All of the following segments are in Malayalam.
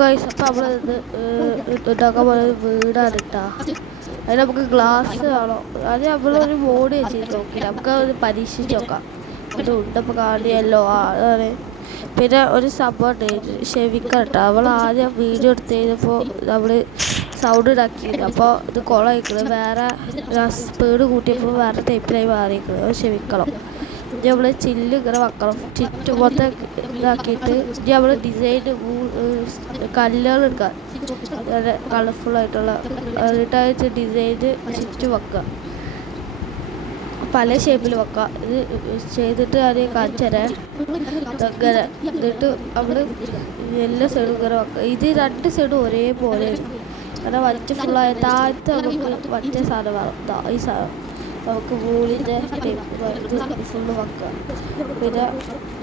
ഗൈസ്, അപ്പം നമ്മളിത് ഉണ്ടാക്കാൻ പോകുന്ന വീടാണ് കേട്ടോ. അതിന് നമുക്ക് ഗ്ലാസ് വേണം. അത് നമ്മളൊരു ബോർഡ് ചെയ്ത് നോക്കി നമുക്ക് അത് പരീക്ഷിച്ച് നോക്കാം. അത് ഉണ്ടപ്പോൾ കാണിയല്ലോ. അതാണ്. പിന്നെ ഒരു സംഭവം ഉണ്ട്, ക്ഷമിക്കണം കേട്ടോ. നമ്മൾ ആദ്യം വീഡിയോ എടുത്ത് കഴിഞ്ഞപ്പോൾ നമ്മൾ സൗണ്ട് ഉണ്ടാക്കിയത്, അപ്പോൾ ഇത് കുളമായിക്കുന്നത് വേറെ സ്പീഡ് കൂട്ടിയപ്പോൾ വേറെ ടൈപ്പിലായി മാറിയിരിക്കുന്നത്. അത് ക്ഷമിക്കണം. ഇനി നമ്മൾ ചില്ല് ഇങ്ങനെ വെക്കണം, ചുറ്റുമൊത്തം ഇതാക്കിയിട്ട്. ഇനി നമ്മൾ ഡിസൈൻ കല്ലുകൾ എടുക്കാം, നല്ല കളർഫുള്ളായിട്ടുള്ള എന്നിട്ട് ഡിസൈന് ചുറ്റും വെക്കുക, പല ഷേപ്പിൽ വെക്കാം. ഇത് ചെയ്തിട്ട് ആരെയും കാണിച്ചു തരാം. അങ്ങനെ എന്നിട്ട് നമ്മൾ എല്ലാ സൈഡും ഇങ്ങനെ വെക്കുക. ഇത് രണ്ട് സൈഡും ഒരേപോലെ, കാരണം വറ്റ ഫുള്ളായ താഴത്ത് നമുക്ക് വറ്റ സാധനം വേണം. ഈ സാധനം നമുക്ക് മൂളിൻ്റെ ഇത് ഫുള്ള് വെക്കാം. പിന്നെ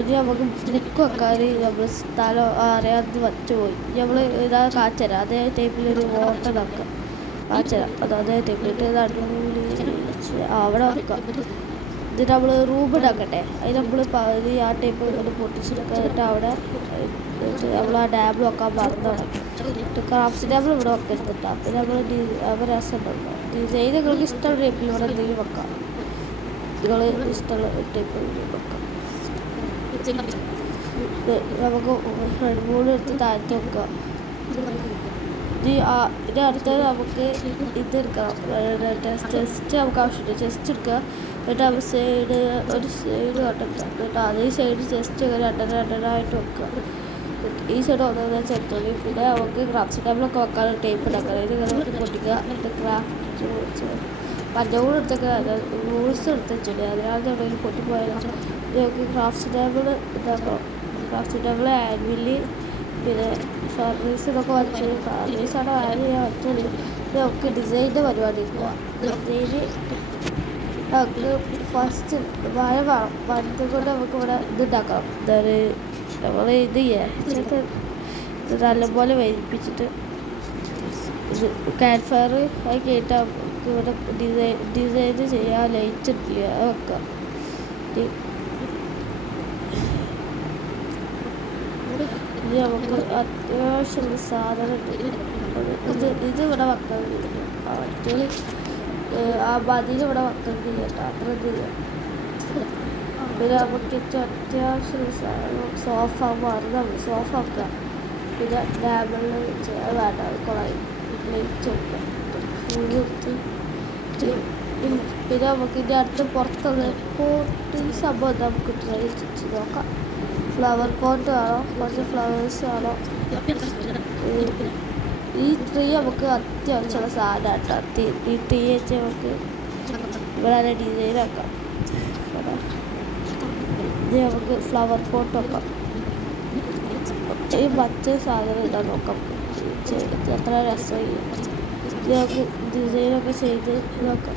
ഇനി നമുക്ക് ബുക്ക് വെക്കാൻ നമ്മൾ സ്ഥലം അറിയാതെ വച്ചു പോയി. നമ്മൾ ഇതാ കാച്ചരാം, അതേ ടൈപ്പിലൊരു ഓട്ടം വെക്കാം, കാച്ചരാം. അതേ ടൈപ്പിലിട്ട് നടുമൂലി അവിടെ വെക്കാം. എന്നിട്ട് നമ്മൾ റൂം ഉണ്ടാക്കട്ടെ. അതിന് നമ്മൾ പകുതി ആ ടൈപ്പ് ഇങ്ങനെ പൊട്ടിച്ചെടുത്തിട്ട് അവിടെ നമ്മൾ ആ ഡാമിൽ വെക്കാൻ മറന്നാണ്. ക്രാഫ്റ്റ് ഡാമിൽ ഇവിടെ വെക്കരുത്തിട്ടാ. പിന്നെ നമ്മൾ രസം ഉണ്ടാക്കുക. ഡിസൈൻ നിങ്ങൾക്ക് ഇഷ്ടമുള്ള ടൈപ്പിൽ ഇവിടെ എന്തെങ്കിലും വെക്കാം. നിങ്ങൾ ഇഷ്ടമുള്ള ടൈപ്പിൽ വെക്കാം. നമുക്ക് ഫ്രണ്ട് ബോർഡ് എടുത്ത് താഴ്ത്തി വെക്കാം. ഇനി അടുത്തത് നമുക്ക് ഇതെടുക്കാം, ചെസ്റ്റ് നമുക്ക് ആവശ്യമുണ്ട്. ചെസ്റ്റ് എടുക്കുക. എന്നിട്ട് നമ്മൾ സൈഡ് ഒരു സൈഡ് കട്ടെടുക്കാം. എന്നിട്ട് അതേ സൈഡ് ചെസ്റ്റ് രണ്ടരായിട്ട് വെക്കുക. ഈ സൈഡ് ഒന്നൊന്ന് ചെറുത്തോളി. പിന്നെ നമുക്ക് ക്രാഫ്റ്റ് ടേബിളൊക്കെ വെക്കാനുള്ള ടേപ്പ് ഉണ്ടാക്കാം. ഇതിങ്ങനെ പൊട്ടിക്കുക. എന്നിട്ട് ക്രാഫ്റ്റ് പഞ്ചകൂടെ എടുത്തൊക്കെ റൂൾസ് എടുത്ത് വെച്ചിട്ടുണ്ട്. അതിനകത്ത് എവിടെയെങ്കിലും പൊട്ടിപ്പോയാലും നമുക്ക് ക്രാഫ്റ്റ് ടേബിൾ ഇതാക്കാം. ക്രാഫ്റ്റ് ടേബിൾ ആൻവില് പിന്നെ ഫർണീസ് ഇതൊക്കെ വച്ചു. ഫർണീസാണോ ആഡ് ചെയ്യാൻ പറ്റുള്ളൂ. ഇത് നമുക്ക് ഡിസൈനിൻ്റെ പരിപാടി ഇരിക്കുക. ഡിസൈന് നമുക്ക് ഫസ്റ്റ് മഴ വേണം. മഴത്തെ കൊണ്ട് നമുക്ക് ഇവിടെ ഇതുണ്ടാക്കാം. എന്താണ് നമ്മൾ ഇത് ചെയ്യാം, ഇത് നല്ലപോലെ വലിപ്പിച്ചിട്ട് ഇത് ക്യാമ്പ് ഫയർ ആക്കിയിട്ട് നമുക്ക് ഇവിടെ ഡിസൈൻ ചെയ്യാൻ ലൈറ്റ് ഇട്ടില്ല വെക്കാം. ഇനി നമുക്ക് അത്യാവശ്യമുള്ള സാധനം ഇത് ഇവിടെ വെക്കാൻ മറ്റുകൾ ആ മതിൽ ഇവിടെ വെക്കാൻ കേട്ടോ. അത്ര ഇത് പിന്നെ നമുക്ക് അത്യാവശ്യമുള്ള സാധനം സോഫ മറന്നാണ്. സോഫ വെക്കാം. പിന്നെ ഡാമിൽ വേണ്ട കുളമായി ലൈറ്റ് വെക്കാം. ഫുള്ള് കൊടുത്ത് പിന്നെ നമുക്ക് ഇതിൻ്റെ അടുത്ത് പുറത്തുള്ള പോട്ട് സംഭവം നമുക്ക് ട്രൈ ചെയ്ത് നോക്കാം. ഫ്ലവർ പോട്ട് വേണം, കുറച്ച് ഫ്ലവേഴ്സ് വേണം. ഈ ട്രീ നമുക്ക് അത്യാവശ്യമുള്ള സാധനം കേട്ടോ. ഈ ട്രീ വെച്ച് നമുക്ക് ഇവിടെ ഡിസൈനാക്കാം. ഇത് നമുക്ക് ഫ്ലവർ പോട്ട് വെക്കാം. ഈ പച്ച സാധനം ഇടാൻ നോക്കാം, എത്ര രസമായി. ഇത് നമുക്ക് ഡിസൈനൊക്കെ ചെയ്ത് നോക്കാം.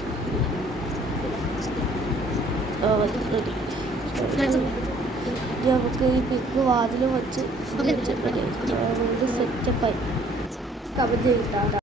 നമുക്ക് ഈ പിങ്ക് വാതിൽ വെച്ച് സെറ്റപ്പായി കമന്റ് ചെയ്തിട്ടാണ്.